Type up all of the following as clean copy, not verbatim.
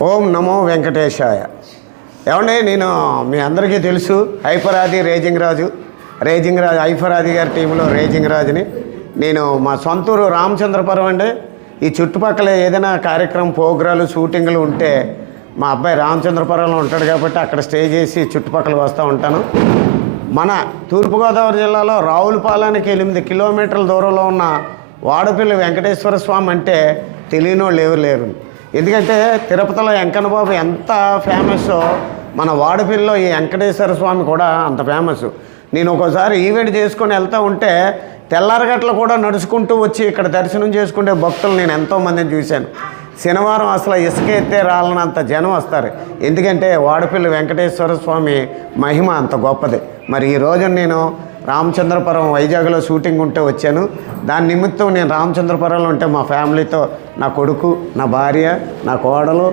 ఓం నమో వెంకటేశాయ. ఏమండి, నేను మీ అందరికీ తెలుసు హైపరాది రేజింగ్ రాజు హైపరాది గారి టీంలో రేజింగ్ రాజుని. నేను మా సొంతూరు రామచంద్రపురం అండి. ఈ చుట్టుపక్కల ఏదైనా కార్యక్రమం ప్రోగ్రాలు షూటింగ్లు ఉంటే మా అబ్బాయి రామచంద్రపురంలో ఉంటాడు కాబట్టి అక్కడ స్టే చేసి చుట్టుపక్కల వస్తూ ఉంటాను. మన తూర్పుగోదావరి జిల్లాలో రావులపాలెనికి 8 కిలోమీటర్ల దూరంలో ఉన్న వాడపల్లి వెంకటేశ్వర స్వామి అంటే తెలియని వాళ్ళు ఎవరు లేరు. ఎందుకంటే తిరుపతిలో వెంకన్నబాబు ఎంత ఫేమస్సో మన వాడపల్లిలో ఈ వెంకటేశ్వర స్వామి కూడా అంత ఫేమస్. నేను ఒక్కోసారి ఈవెంట్ చేసుకొని వెళ్తూ ఉంటే తెల్లారగట్ల కూడా నడుచుకుంటూ వచ్చి ఇక్కడ దర్శనం చేసుకునే భక్తులు నేను ఎంతోమందిని చూశాను. శనివారం అసలు ఇసుక ఎత్తే రాలనంత జనం వస్తారు. ఎందుకంటే వాడపల్లి వెంకటేశ్వర స్వామి మహిమ అంత గొప్పది. మరి ఈరోజు నేను రామచంద్రపురం వైజాగ్లో షూటింగ్ ఉంటే వచ్చాను. దాని నిమిత్తం నేను రామచంద్రపురంలో ఉంటే మా ఫ్యామిలీతో, నా కొడుకు, నా భార్య, నా కోడలు,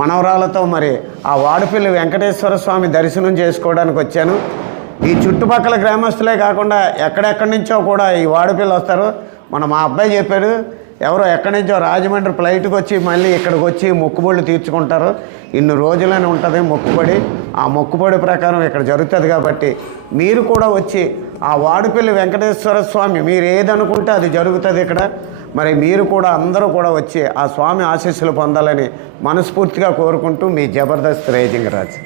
మనవరాలతో మరి ఆ వాడపల్లి వెంకటేశ్వర స్వామి దర్శనం చేసుకోవడానికి వచ్చాను. ఈ చుట్టుపక్కల గ్రామస్తులే కాకుండా ఎక్కడెక్కడి నుంచో కూడా ఈ వాడపల్లి వస్తారు. మా అబ్బాయి చెప్పాడు, ఎవరో ఎక్కడి నుంచో రాజమండ్రి ఫ్లైట్కి వచ్చి మళ్ళీ ఇక్కడికి వచ్చి మొక్కుబడులు తీర్చుకుంటారు. ఇన్ని రోజులని ఉంటుంది మొక్కుబడి. ఆ మొక్కుబడి ప్రకారం ఇక్కడ జరుగుతుంది. కాబట్టి మీరు కూడా వచ్చి ఆ వాడపల్లి వెంకటేశ్వర స్వామి మీరు ఏదనుకుంటే అది జరుగుతుంది ఇక్కడ. మరి మీరు కూడా అందరూ కూడా వచ్చి ఆ స్వామి ఆశీస్సులు పొందాలని మనస్ఫూర్తిగా కోరుకుంటూ మీ జబర్దస్త్ రేజింగ్ రాజు.